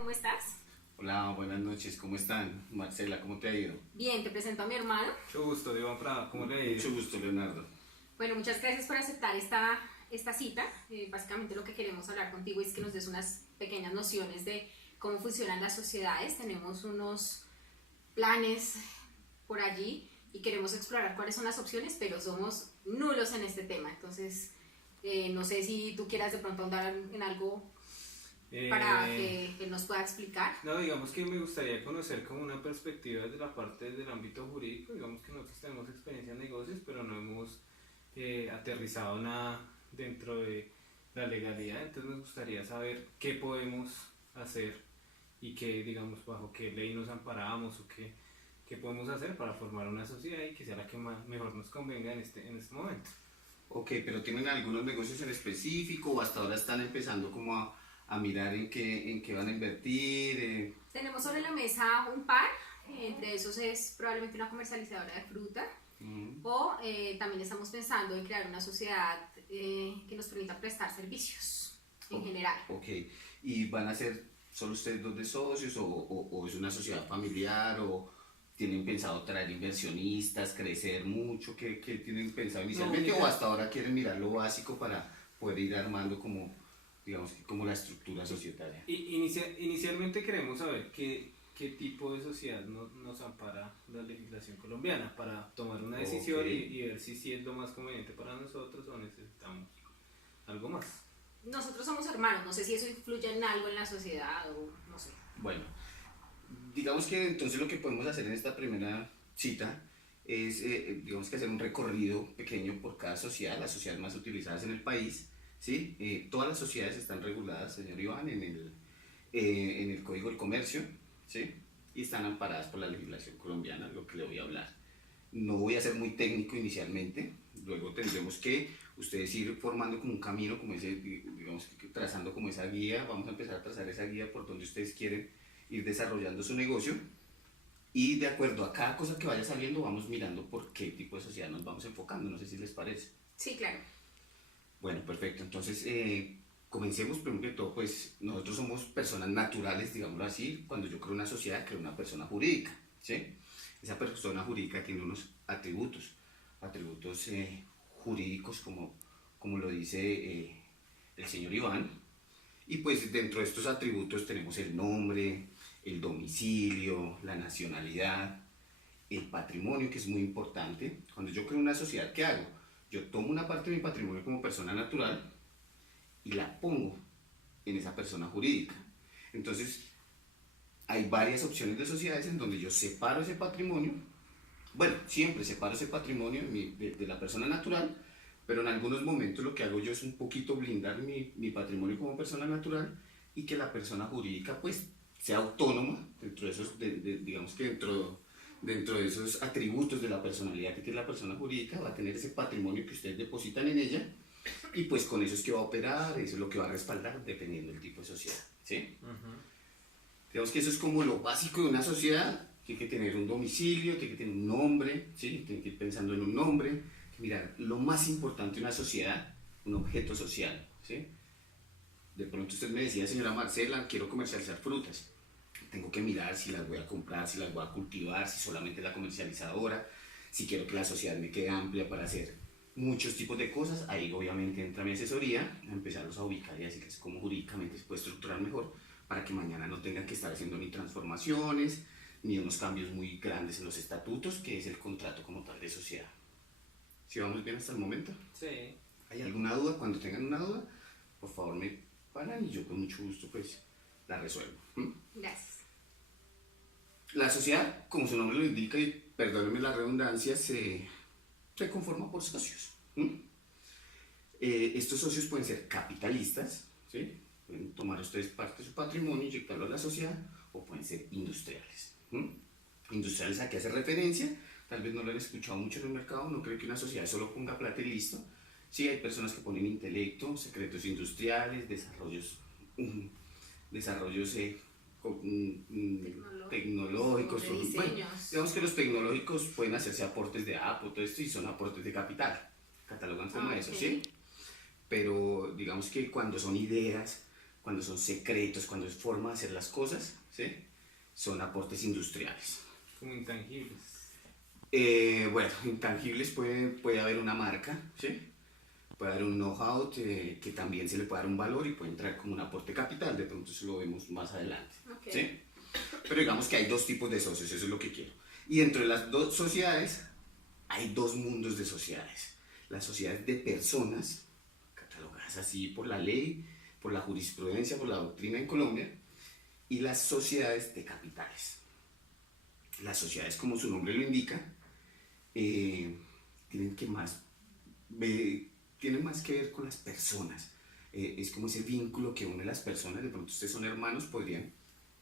¿cómo estás? Hola, buenas noches, ¿cómo están? Marcela, ¿cómo te ha ido? Bien, te presento a mi hermano. Mucho gusto, Iván Prada, ¿cómo le ha ido? Mucho gusto, Leonardo. Bueno, muchas gracias por aceptar esta cita. Básicamente lo que queremos hablar contigo es que nos des unas pequeñas nociones de cómo funcionan las sociedades. Tenemos unos planes por allí y queremos explorar cuáles son las opciones, pero somos nulos en este tema. Entonces, no sé si tú quieras de pronto andar en algo para que nos pueda explicar. No, digamos que me gustaría conocer como una perspectiva desde la parte del ámbito jurídico. Digamos que nosotros tenemos experiencia en negocios, pero no hemos aterrizado nada dentro de la legalidad. Entonces me gustaría saber qué podemos hacer y qué, digamos, bajo qué ley nos amparamos o qué podemos hacer para formar una sociedad y que sea la que mejor nos convenga en este momento. Ok, pero ¿tienen algunos negocios en específico o hasta ahora están empezando como a mirar en qué van a invertir? Tenemos sobre la mesa un par, entre esos es probablemente una comercializadora de fruta, o también estamos pensando en crear una sociedad que nos permita prestar servicios en general. Ok, ¿y van a ser solo ustedes dos de socios o es una sociedad familiar o tienen pensado traer inversionistas, crecer mucho? ¿Qué tienen pensado inicialmente o hasta ahora quieren mirar lo básico para poder ir armando como, digamos, como la estructura societaria? Inicialmente queremos saber qué tipo de sociedad nos ampara la legislación colombiana para tomar una decisión y ver si es lo más conveniente para nosotros o necesitamos algo más. Nosotros somos hermanos, no sé si eso influye en algo en la sociedad o no sé. Bueno, digamos que entonces lo que podemos hacer en esta primera cita es, digamos que hacer un recorrido pequeño por cada sociedad, las sociedades más utilizadas en el país, ¿sí? Todas las sociedades están reguladas, señor Iván, en el Código del Comercio, ¿sí? Y están amparadas por la legislación colombiana, lo que le voy a hablar. No voy a ser muy técnico inicialmente, luego tendremos que ustedes ir formando como un camino, como ese, digamos, trazando como esa guía. Vamos a empezar a trazar esa guía por donde ustedes quieren ir desarrollando su negocio y de acuerdo a cada cosa que vaya saliendo vamos mirando por qué tipo de sociedad nos vamos enfocando, no sé si les parece. Sí, claro. Bueno, perfecto, entonces comencemos. Primero que todo, pues nosotros somos personas naturales, digámoslo así. Cuando yo creo una sociedad, creo una persona jurídica, ¿sí? Esa persona jurídica tiene unos atributos jurídicos, como lo dice el señor Iván, y pues dentro de estos atributos tenemos el nombre, el domicilio, la nacionalidad, el patrimonio, que es muy importante. Cuando yo creo una sociedad, ¿qué hago? Yo tomo una parte de mi patrimonio como persona natural y la pongo en esa persona jurídica. Entonces, hay varias opciones de sociedades en donde yo separo ese patrimonio. Bueno, siempre separo ese patrimonio de la persona natural, pero en algunos momentos lo que hago yo es un poquito blindar mi patrimonio como persona natural y que la persona jurídica pues sea autónoma dentro de esos, digamos que dentro de esos atributos de la personalidad que tiene la persona jurídica, va a tener ese patrimonio que ustedes depositan en ella y pues con eso es que va a operar, eso es lo que va a respaldar dependiendo del tipo de sociedad, ¿sí? Digamos que eso es como lo básico de una sociedad. Tiene que tener un domicilio, tiene que tener un nombre, ¿sí? Tiene que ir pensando en un nombre. Mirar, lo más importante de una sociedad, un objeto social, ¿sí? De pronto usted me decía, señora Marcela, quiero comercializar frutas. Tengo que mirar si las voy a comprar, si las voy a cultivar, si solamente la comercializadora, si quiero que la sociedad me quede amplia para hacer muchos tipos de cosas. Ahí obviamente entra mi asesoría, a empezarlos a ubicar y así que es como jurídicamente se puede estructurar mejor para que mañana no tengan que estar haciendo ni transformaciones, ni unos cambios muy grandes en los estatutos, que es el contrato como tal de sociedad. ¿Sí vamos bien hasta el momento? Sí. ¿Hay alguna duda? Cuando tengan una duda, por favor me paran y yo con mucho gusto pues la resuelvo. Gracias. La sociedad, como su nombre lo indica, y perdónenme la redundancia, se conforma por socios. Estos socios pueden ser capitalistas, ¿sí? Pueden tomar ustedes parte de su patrimonio y inyectarlo a la sociedad, o pueden ser industriales. Industriales, ¿a qué hace referencia? Tal vez no lo han escuchado mucho en el mercado, no creo que una sociedad solo ponga plata y listo. Sí, hay personas que ponen intelecto, secretos industriales, desarrollos tecnológicos. Bueno, digamos que los tecnológicos pueden hacerse aportes de Apple, todo esto, y son aportes de capital, catalogan como eso, ¿sí? Pero digamos que cuando son ideas, cuando son secretos, cuando es forma de hacer las cosas, ¿sí? Son aportes industriales. Como intangibles. Bueno, intangibles puede haber una marca, ¿sí? Puede haber un know-how que también se le puede dar un valor y puede entrar como un aporte capital, de pronto eso lo vemos más adelante, Ok. ¿sí? Pero digamos que hay dos tipos de socios, eso es lo que quiero. Y dentro de las dos sociedades hay dos mundos de sociedades. Las sociedades de personas, catalogadas así por la ley, por la jurisprudencia, por la doctrina en Colombia, y las sociedades de capitales. Las sociedades, como su nombre lo indica, tienen más que ver con las personas. Es como ese vínculo que une a las personas. De pronto ustedes son hermanos, podrían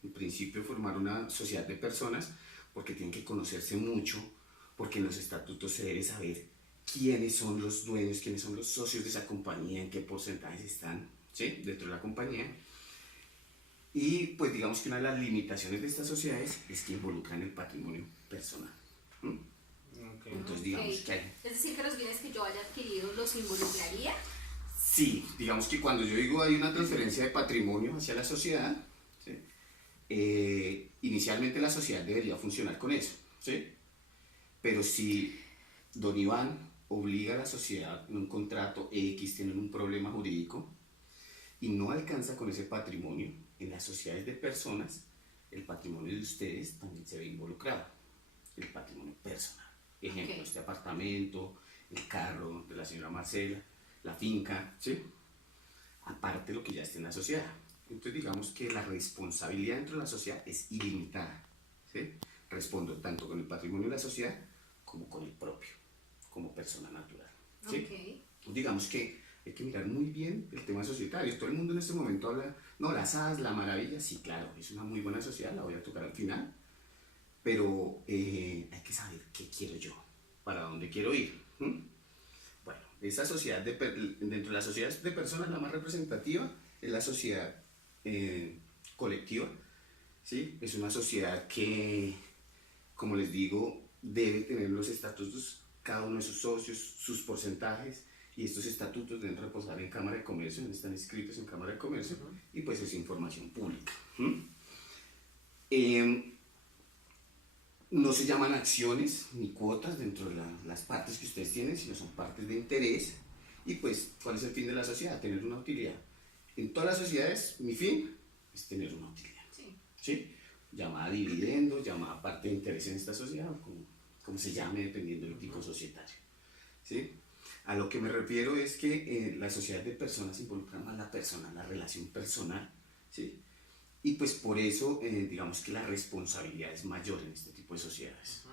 en principio formar una sociedad de personas porque tienen que conocerse mucho, porque en los estatutos se debe saber quiénes son los dueños, quiénes son los socios de esa compañía, en qué porcentajes están, ¿sí? Dentro de la compañía. Y pues digamos que una de las limitaciones de estas sociedades es que involucran el patrimonio personal. Okay. Entonces digamos que hay... Es decir, que los bienes que yo haya adquirido los involucraría. Sí, digamos que cuando yo digo hay una transferencia de patrimonio hacia la sociedad, ¿sí? Inicialmente la sociedad debería funcionar con eso, ¿sí? Pero si don Iván obliga a la sociedad en un contrato X, tienen un problema jurídico y no alcanza con ese patrimonio, en las sociedades de personas, el patrimonio de ustedes también se ve involucrado, el patrimonio personal. Ejemplo, Ok. este apartamento, el carro de la señora Marcela, la finca, ¿sí? Aparte de lo que ya está en la sociedad. Entonces digamos que la responsabilidad dentro de la sociedad es ilimitada, ¿sí? Respondo tanto con el patrimonio de la sociedad como con el propio, como persona natural, ¿sí? Ok. Digamos que hay que mirar muy bien el tema societario. Todo el mundo en este momento habla, no, las SAS, la maravilla, sí, claro, es una muy buena sociedad, la voy a tocar al final, pero hay que saber qué quiero yo, para dónde quiero ir. Bueno, esa sociedad dentro de las sociedades de personas, la más representativa es la sociedad colectiva, ¿sí? Es una sociedad que, como les digo, debe tener los estatutos, cada uno de sus socios, sus porcentajes, y estos estatutos deben reposar en Cámara de Comercio, están escritos en Cámara de Comercio, y pues es información pública. No se llaman acciones ni cuotas dentro de las partes que ustedes tienen, sino son partes de interés. Y pues, ¿cuál es el fin de la sociedad? Tener una utilidad. En todas las sociedades, mi fin es tener una utilidad. Sí. ¿Sí? Llamada dividendo, llamada parte de interés en esta sociedad, como se llame dependiendo del tipo societario. ¿Sí? A lo que me refiero es que la sociedad de personas involucra más la persona, la relación personal, ¿sí? Y pues por eso, digamos que la responsabilidad es mayor en este tipo de sociedades.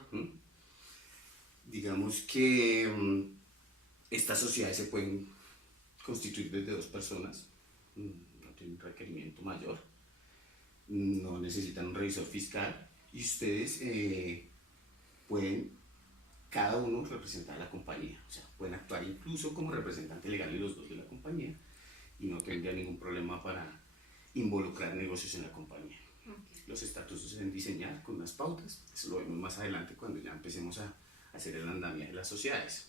Digamos que estas sociedades se pueden constituir desde dos personas, no tienen un requerimiento mayor, no necesitan un revisor fiscal y ustedes pueden cada uno representar a la compañía, o sea, pueden actuar incluso como representante legal de los dos de la compañía y no tendría ningún problema para involucrar negocios en la compañía. Okay. Los estatutos se deben diseñar con unas pautas, eso lo vemos más adelante cuando ya empecemos a hacer el andamiaje de las sociedades.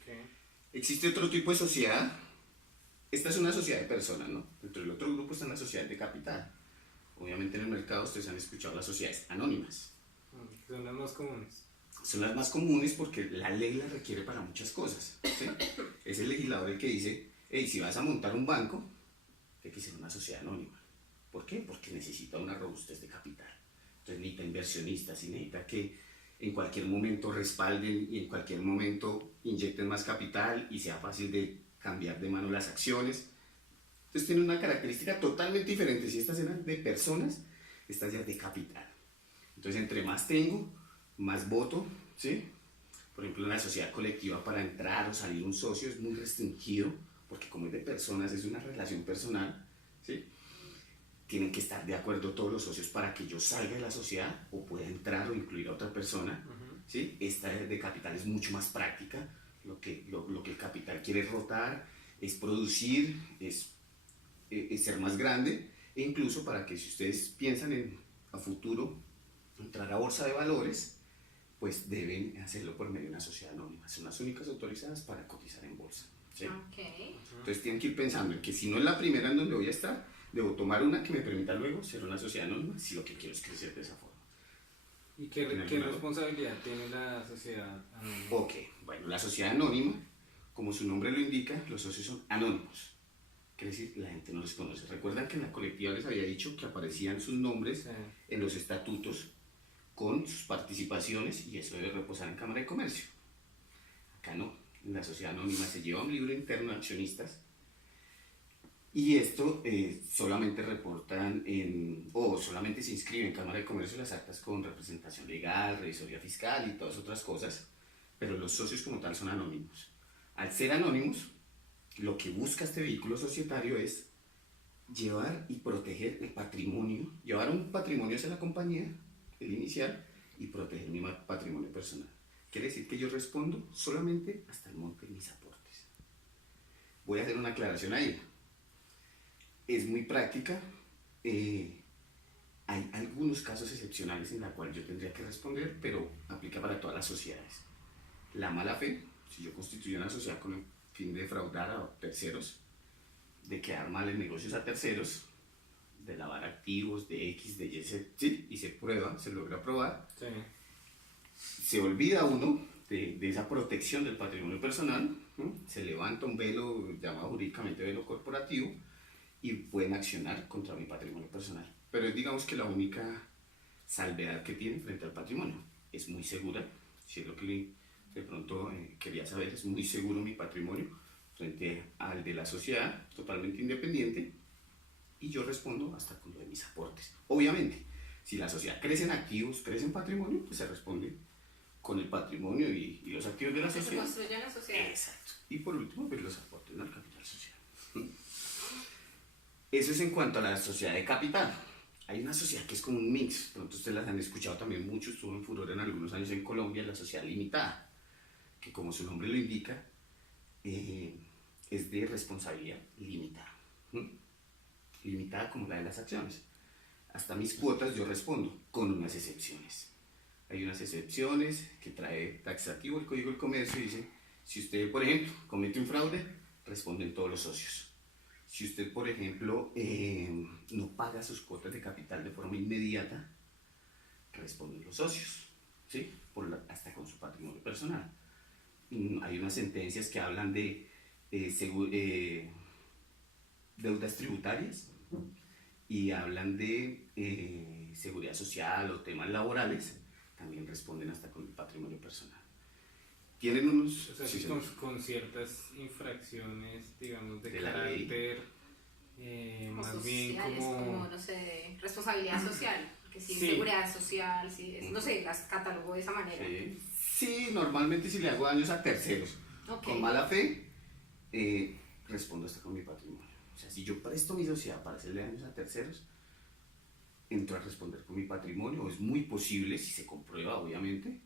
Okay. Existe otro tipo de sociedad, esta es una sociedad de personas, ¿no? Dentro del otro grupo están las sociedades de capital. Obviamente en el mercado ustedes han escuchado las sociedades anónimas. Son las más comunes. Son las más comunes porque la ley las requiere para muchas cosas, ¿sí? Es el legislador el que dice, hey, si vas a montar un banco, hay que ser una sociedad anónima. ¿Por qué? Porque necesita una robustez de capital. Entonces necesita inversionistas y necesita que en cualquier momento respalden y en cualquier momento inyecten más capital y sea fácil de cambiar de mano las acciones. Entonces tiene una característica totalmente diferente. Si estas eran de personas, estas ya de capital. Entonces entre más tengo, más voto, ¿sí? Por ejemplo, en la sociedad colectiva para entrar o salir un socio es muy restringido, porque como es de personas, es una relación personal, ¿sí? Tienen que estar de acuerdo todos los socios para que yo salga de la sociedad o pueda entrar o incluir a otra persona, ¿sí? Esta de capital es mucho más práctica, lo que el capital quiere es rotar, es producir, es ser más grande, e incluso para que si ustedes piensan a futuro entrar a bolsa de valores, pues deben hacerlo por medio de una sociedad anónima. Son las únicas autorizadas para cotizar en bolsa, ¿sí? Okay. Entonces tienen que ir pensando en que si no es la primera en donde voy a estar, debo tomar una que me permita luego ser una sociedad anónima si lo que quiero es crecer de esa forma. ¿Y qué responsabilidad tiene la sociedad anónima? Ok, bueno, la sociedad anónima, como su nombre lo indica, los socios son anónimos. Quiere decir, la gente no les conoce. Recuerdan que en la colectiva les había dicho que aparecían sus nombres Sí. en los estatutos con sus participaciones y eso debe reposar en Cámara de Comercio. Acá no, en la sociedad anónima se lleva un libro interno de accionistas y esto solamente reportan o solamente se inscriben en Cámara de Comercio las actas con representación legal, revisoría fiscal y todas otras cosas, pero los socios como tal son anónimos. Al ser anónimos, lo que busca este vehículo societario es llevar y proteger el patrimonio, llevar un patrimonio hacia la compañía, el inicial, y proteger mi patrimonio personal. Quiere decir que yo respondo solamente hasta el monte de mis aportes. Voy a hacer una aclaración ahí. Es muy práctica. Hay algunos casos excepcionales en los cuales yo tendría que responder, pero aplica para todas las sociedades. La mala fe, si yo constituyo una sociedad con el fin de defraudar a terceros, de quedar mal en negocios a terceros, de lavar activos, de X, de Y, ¿sí? Y se prueba, se logra probar, Sí. se olvida uno de esa protección del patrimonio personal, ¿no? Se levanta un velo llamado jurídicamente velo corporativo y pueden accionar contra mi patrimonio personal. Pero es, digamos, que la única salvedad que tiene frente al patrimonio. Es muy segura, si es lo que de pronto quería saber, es muy seguro mi patrimonio frente al de la sociedad, totalmente independiente, y yo respondo hasta con lo de mis aportes. Obviamente, si la sociedad crece en activos, crece en patrimonio, pues se responde con el patrimonio y los activos de la Que se sociedad. construya la sociedad. Exacto. Y por último, pues los aportes al capital social. Eso es en cuanto a la sociedad de capital. Hay una sociedad que es como un mix, pronto ustedes las han escuchado también mucho, estuvo en furor en algunos años en Colombia, la sociedad limitada, que como su nombre lo indica, es de responsabilidad limitada. Limitada como la de las acciones. Hasta mis cuotas yo respondo, con unas excepciones. Hay unas excepciones que trae taxativo el Código del Comercio y dice, si usted, por ejemplo, comete un fraude, responden todos los socios. Si usted, por ejemplo, no paga sus cuotas de capital de forma inmediata, responden los socios, ¿sí? Hasta con su patrimonio personal. Hay unas sentencias que hablan de deudas tributarias y hablan de seguridad social o temas laborales, también responden hasta con el patrimonio personal. Tienen unos... O sea, sí, con ciertas infracciones, digamos, de la ley. carácter, Como más sociales, bien como, no sé, responsabilidad social, que sí, Sí. seguridad social, sí, no sé, las catalogo de esa manera. Sí, normalmente si le hago daños a terceros Ok. con mala fe, respondo hasta con mi patrimonio. O sea, si yo presto mi sociedad para hacerle daños a terceros, entro a responder con mi patrimonio, o es muy posible, si se comprueba obviamente,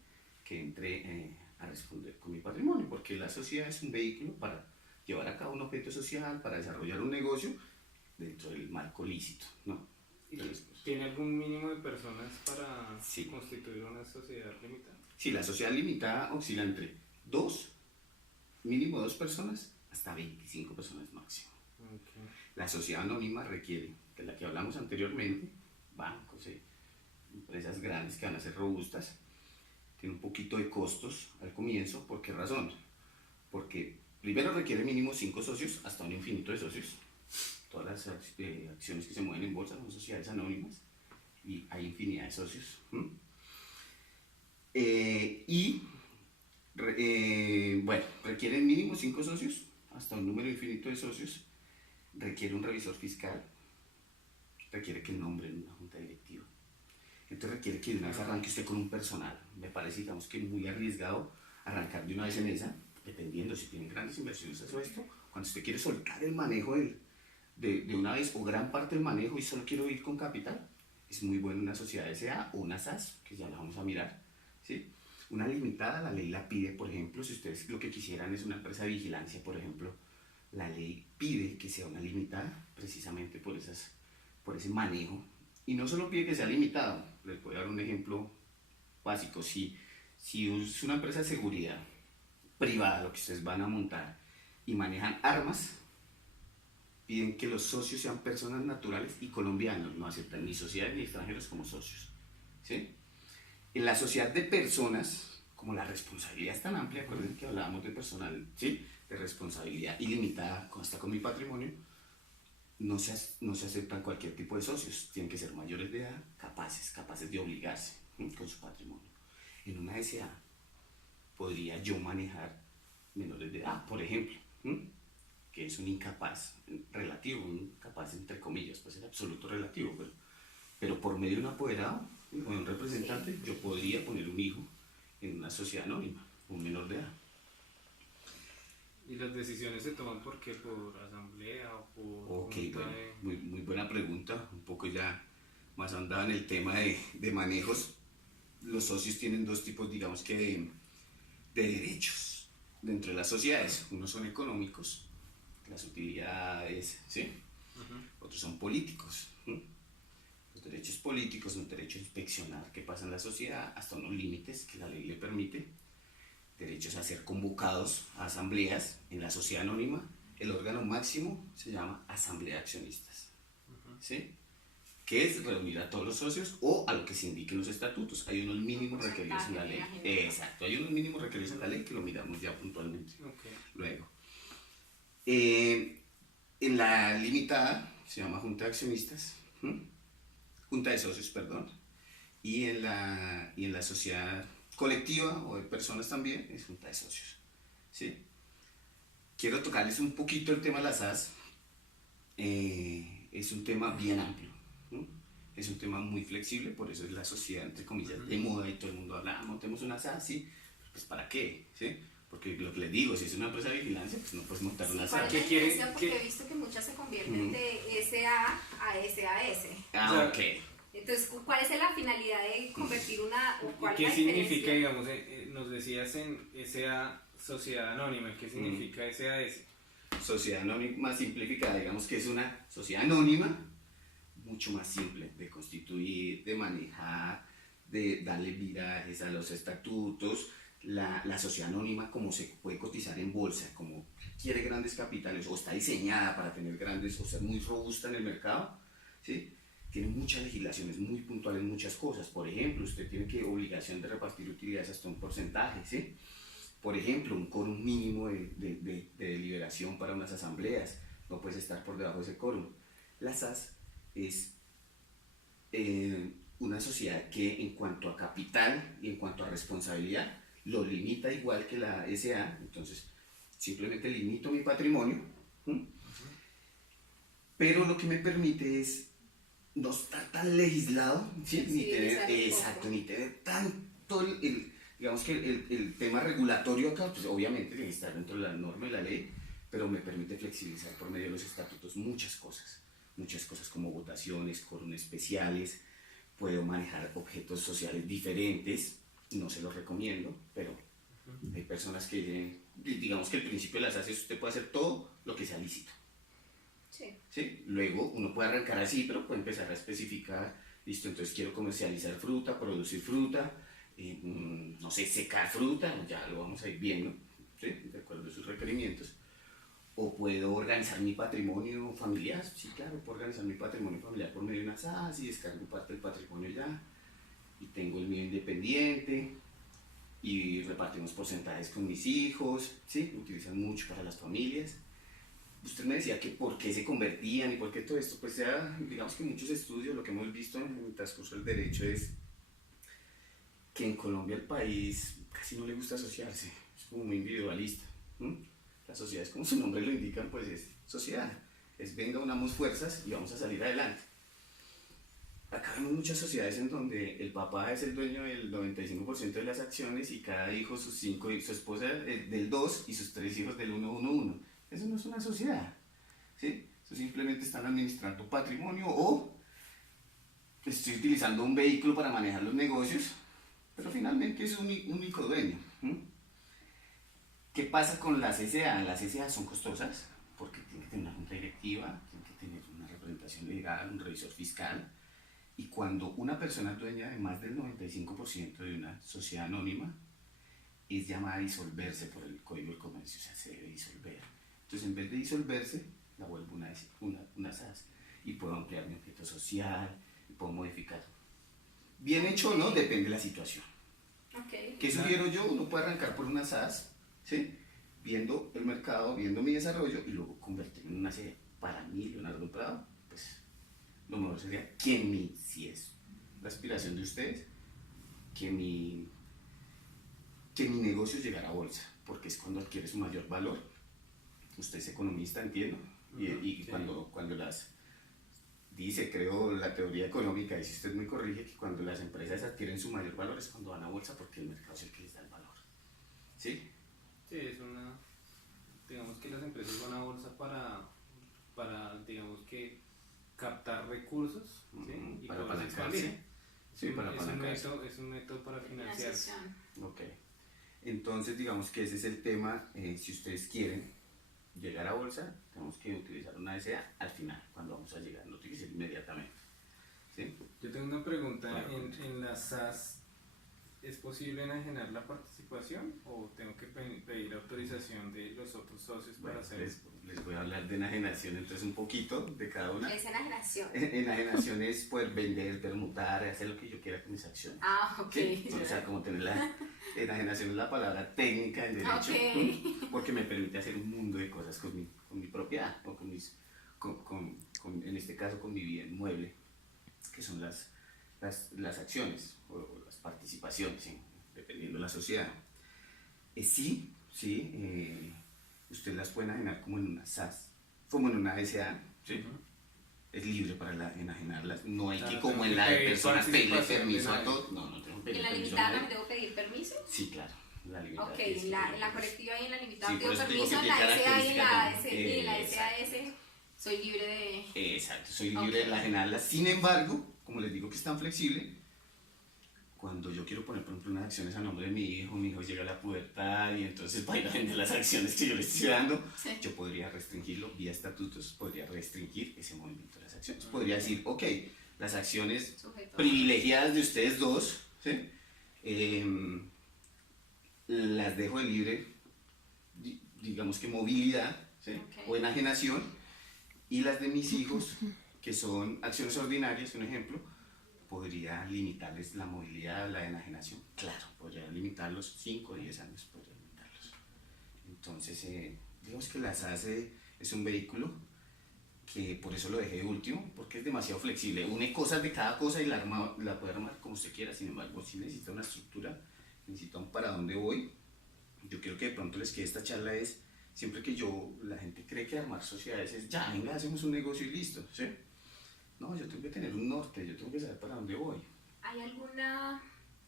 que entre a responder con mi patrimonio, porque la sociedad es un vehículo para llevar a cabo un objeto social, para desarrollar un negocio dentro del marco lícito, ¿no? ¿Tiene algún mínimo de personas para Sí. constituir una sociedad limitada? Sí, la sociedad limitada oscila entre mínimo 2 personas, hasta 25 personas máximo. Okay. La sociedad anónima requiere, de la que hablamos anteriormente, bancos, empresas grandes que van a ser robustas, tiene un poquito de costos al comienzo. ¿Por qué razón? Porque primero requiere mínimo 5 socios, hasta un infinito de socios. Todas las acciones que se mueven en bolsa son sociedades anónimas y hay infinidad de socios. Bueno, requieren mínimo 5 socios, hasta un número infinito de socios. Requiere un revisor fiscal, requiere que nombren una junta directiva. Entonces requiere que de una vez arranque usted con un personal. Me parece, digamos, que muy arriesgado arrancar de una vez en esa, dependiendo si tienen grandes inversiones o esto. Cuando usted quiere soltar el manejo de una vez o gran parte del manejo y solo quiero ir con capital, es muy bueno una sociedad SA o una SAS, que ya la vamos a mirar, ¿sí? Una limitada, la ley la pide, por ejemplo, si ustedes lo que quisieran es una empresa de vigilancia, por ejemplo, la ley pide que sea una limitada, precisamente por ese manejo. Y no solo pide que sea limitado, les voy a dar un ejemplo básico. Si es una empresa de seguridad privada lo que ustedes van a montar y manejan armas, piden que los socios sean personas naturales y colombianos, no aceptan ni sociedades ni extranjeros como socios. ¿Sí? En la sociedad de personas, como la responsabilidad es tan amplia, acuérdense que hablábamos de personal, ¿sí? De responsabilidad ilimitada, hasta con mi patrimonio, no se aceptan cualquier tipo de socios, tienen que ser mayores de edad, capaces de obligarse, ¿sí? Con su patrimonio. En una SA podría yo manejar menores de edad, por ejemplo, ¿sí? Que es un incapaz relativo, un incapaz entre comillas, pues es absoluto relativo, pero por medio de un apoderado o de un representante, yo podría poner un hijo en una sociedad anónima, un menor de edad. ¿Y las decisiones se toman por qué? ¿Por asamblea o por...? Ok, bueno, muy buena pregunta, un poco ya más andaba en el tema de manejos. Los socios tienen dos tipos, digamos que, de derechos dentro de las sociedades. Unos son económicos, las utilidades, ¿sí? Otros son políticos. Los derechos políticos son derecho a inspeccionar qué pasa en la sociedad hasta unos límites que la ley le permite, derechos a ser convocados a asambleas en la sociedad anónima. El órgano máximo se llama asamblea de accionistas, ¿sí? Que es reunir a todos los socios o a lo que se indique en los estatutos. Hay unos mínimos requeridos en la ley. Exacto, hay unos mínimos requeridos en la ley que lo miramos ya puntualmente. Okay. Luego, en la limitada se llama junta de accionistas, junta de socios, perdón, y en la sociedad colectiva o de personas también es junta de socios, ¿sí? Quiero tocarles un poquito el tema de las SAS. Es un tema bien amplio, ¿no? Es un tema muy flexible, por eso es la sociedad entre comillas de moda y todo el mundo habla, montemos una SAS, ¿sí? Pues ¿para qué? ¿Sí? Porque lo que les digo, si es una empresa de vigilancia, pues no puedes montar una SAS. ¿Qué quiere decir? Porque he visto que muchas se convierten de SA a SAS. Ah, ok. Entonces, ¿cuál es la finalidad de convertir una o cuál ¿Qué es la significa, diferencia? digamos, nos decías en SA sociedad anónima, qué significa SAS? Sociedad anónima simplificada, digamos que es una sociedad anónima mucho más simple de constituir, de manejar, de darle virajes a los estatutos. La sociedad anónima, como se puede cotizar en bolsa, como quiere grandes capitales o está diseñada para tener grandes o ser muy robusta en el mercado, ¿sí? Tiene muchas legislaciones muy puntuales en muchas cosas. Por ejemplo, usted tiene que obligación de repartir utilidades hasta un porcentaje, ¿sí? Por ejemplo, un quórum mínimo de deliberación para unas asambleas, no puedes estar por debajo de ese quórum. La SAS es una sociedad que en cuanto a capital y en cuanto a responsabilidad lo limita igual que la SA, entonces simplemente limito mi patrimonio, pero lo que me permite es no estar tan legislado, ¿sí? Ni tener tanto digamos que el tema regulatorio acá, pues obviamente tiene que estar dentro de la norma y la ley, pero me permite flexibilizar por medio de los estatutos muchas cosas como votaciones, quórum especiales, puedo manejar objetos sociales diferentes, no se los recomiendo, pero hay personas que dicen, digamos que el principio de las SAS es usted puede hacer todo lo que sea lícito. ¿Sí? Luego uno puede arrancar así, pero puede empezar a especificar, listo, entonces quiero comercializar fruta, producir fruta, no sé, secar fruta, ya lo vamos a ir viendo, ¿sí? De acuerdo a sus requerimientos. O puedo organizar mi patrimonio familiar, sí, claro, puedo organizar mi patrimonio familiar por medio de una SAS y descargo parte del patrimonio ya, y tengo el mío independiente, y repartimos porcentajes con mis hijos, ¿sí? Utilizan mucho para las familias. Usted me decía que por qué se convertían y por qué todo esto, pues ya, digamos que muchos estudios, lo que hemos visto en el transcurso del derecho es que en Colombia el país casi no le gusta asociarse, es como muy individualista. La sociedad es como su nombre lo indica, pues es sociedad, es venga, unamos fuerzas y vamos a salir adelante. Acá vemos muchas sociedades en donde el papá es el dueño del 95% de las acciones y cada hijo, sus 5 y su esposa del 2 y sus 3 hijos del 1. Eso no es una sociedad, ¿sí? Eso simplemente están administrando patrimonio o estoy utilizando un vehículo para manejar los negocios, pero finalmente es un único dueño. ¿Qué pasa con las SA? Las SA son costosas porque tienen que tener una junta directiva, tienen que tener una representación legal, un revisor fiscal, y cuando una persona es dueña de más del 95% de una sociedad anónima, es llamada a disolverse por el Código del Comercio, o sea, se debe disolver. Entonces, en vez de disolverse, la vuelvo una SAS y puedo ampliar mi objeto social y puedo modificar. Bien hecho o no, depende de la situación. Ok. ¿Qué sugiero yo? Uno puede arrancar por una SAS, ¿sí? Viendo el mercado, viendo mi desarrollo y luego convertirlo en una serie. Para mí, Leonardo Prado, pues lo mejor sería si es la aspiración de ustedes, que mi negocio llegara a bolsa, porque es cuando adquiere su mayor valor. Usted es economista, entiendo, y Sí. cuando las dice, creo, la teoría económica, y si usted me corrige, que cuando las empresas adquieren su mayor valor es cuando van a bolsa, porque el mercado es el que les da el valor. ¿Sí? Sí, digamos que las empresas van a bolsa digamos que captar recursos, ¿sí? Y Para poder apalancarse. expandir. Sí, para apalancarse. Es un método para financiarse. Financiación. Ok. Entonces, digamos que ese es el tema. Si ustedes quieren llegar a bolsa, tenemos que utilizar una SA al final, cuando vamos a llegar, no tiene que ser inmediatamente. ¿Sí? Yo tengo una pregunta, Bueno, en la SAS, ¿es posible enajenar la participación o tengo que pedir autorización de los otros socios para Bueno, hacerlo? les voy a hablar de enajenación, entonces un poquito de cada una. ¿Qué es enajenación? Enajenación es poder vender, permutar, hacer lo que yo quiera con mis acciones. Ah, ok. ¿Sí? O sea, como tener la enajenación es la palabra técnica en derecho, Ok. porque me permite hacer un mundo de cosas con mi propiedad, o en este caso con mi bien inmueble, que son las acciones o las participaciones, ¿sí? Dependiendo de la sociedad. Sí, usted las puede enajenar como en una SAS, como en una SA, ¿sí? Es libre para enajenarlas, no hay que Claro, como tengo en que la de pedir personas pedirle participación de permiso a nadie. todos, no tengo que pedir ¿En la permiso a limitada nadie. también debo pedir permiso? Sí, claro, la limitada. Ok, tienes que en pedir la permiso. colectiva y en la limitada Sí, por pido eso te digo permiso, que en tiene la SA y en la características, y en la exacto. SAS soy libre de... Exacto, soy libre de enajenarlas. Sin embargo, como les digo que es tan flexible, cuando yo quiero poner, por ejemplo, unas acciones a nombre de mi hijo llega a la pubertad y entonces va a ir a vender las acciones que yo le estoy dando, Sí. yo podría restringirlo vía estatutos, podría restringir ese movimiento de las acciones. Podría decir, ok, las acciones Sujeto a- privilegiadas de ustedes dos, ¿sí? Las dejo de libre, digamos que movilidad, ¿sí? Ok. O enajenación, y las de mis hijos, que son acciones ordinarias, un ejemplo, podría limitarles la movilidad, la enajenación. Claro, podría limitarlos 5 o 10 años, podría limitarlos. Entonces, digamos que la SAS es un vehículo que por eso lo dejé de último, porque es demasiado flexible. Une cosas de cada cosa y la puede armar como usted quiera. Sin embargo, si necesita una estructura, necesita un para dónde voy. Yo quiero que de pronto les quede esta charla es, siempre que la gente cree que armar sociedades es, ya, venga, hacemos un negocio y listo, ¿sí? No, yo tengo que tener un norte, yo tengo que saber para dónde voy. ¿Hay alguna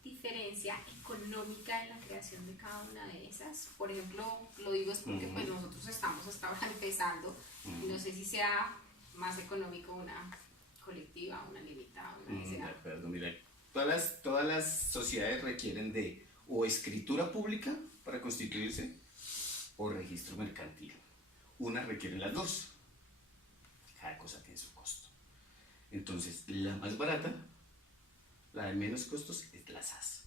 diferencia económica en la creación de cada una de esas? Por ejemplo, lo digo es porque pues nosotros estamos hasta ahora empezando y no sé si sea más económico una colectiva, una limitada, una De SA. acuerdo, mira, todas las sociedades requieren de o escritura pública para constituirse o registro mercantil. Una requiere las dos. Cada cosa tiene su costo. Entonces, la más barata, la de menos costos, es la SAS,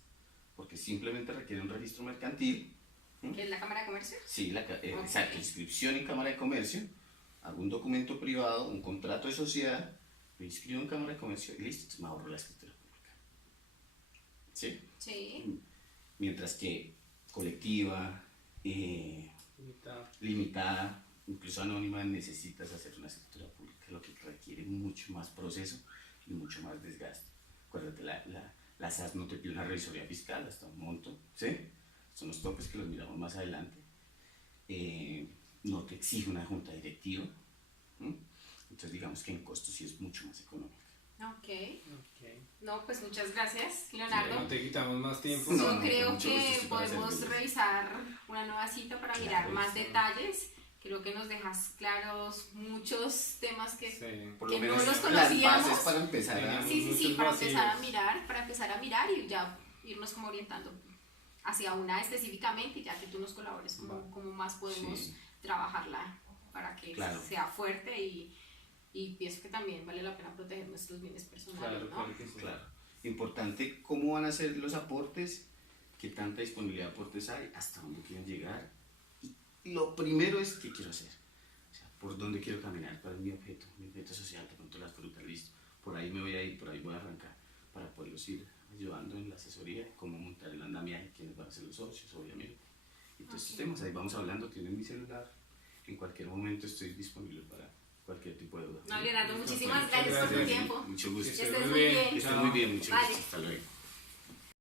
porque simplemente requiere un registro mercantil. ¿Qué es la Cámara de Comercio? Sí, exacto, inscripción en Cámara de Comercio, hago un documento privado, un contrato de sociedad, lo inscribo en Cámara de Comercio y listo, entonces me ahorro la escritura pública. ¿Sí? Sí. Mientras que colectiva, limitada, incluso anónima, necesitas hacer una escritura pública, lo que requiere mucho más proceso y mucho más desgaste. Acuérdate, la SAS no te pide una revisoría fiscal hasta un monto, ¿sí? Son los topes que los miramos más adelante. No te exige una junta directiva, ¿sí? Entonces digamos que en costo sí es mucho más económico. Ok. No, pues muchas gracias, Leonardo. No te quitamos más tiempo. No, Yo creo con mucho gusto, que estoy para podemos servirles. revisar una nueva cita para Claro, mirar más sí. detalles. Creo que nos dejas claros muchos temas que Sí. Por que lo no menos los las conocíamos. bases para empezar a... Sí, Sí, muchos para vacíos. empezar a mirar y ya irnos como orientando hacia una específicamente y ya que tú nos colabores como más podemos Sí. trabajarla para que Claro. sea fuerte y pienso que también vale la pena proteger nuestros bienes personales, Claro, ¿no? claro que sí. Claro. Importante cómo van a ser los aportes, qué tanta disponibilidad de aportes hay, hasta dónde quieren llegar. Y lo primero es qué quiero hacer. O sea, por dónde quiero caminar, cuál es mi objeto social, de pronto las frutas, listo. Por ahí me voy a ir, por ahí voy a arrancar para poderlos ir ayudando en la asesoría, cómo montar el andamiaje, quiénes van a ser los socios, obviamente. Y todos estos temas, ahí vamos hablando, tienen mi celular, en cualquier momento estoy disponible para cualquier tipo de duda. No, Leonardo, muchísimas gracias por tu tiempo. Mucho gusto. Que estés muy bien. Que estés muy bien, mucho Vale. gusto. Hasta luego.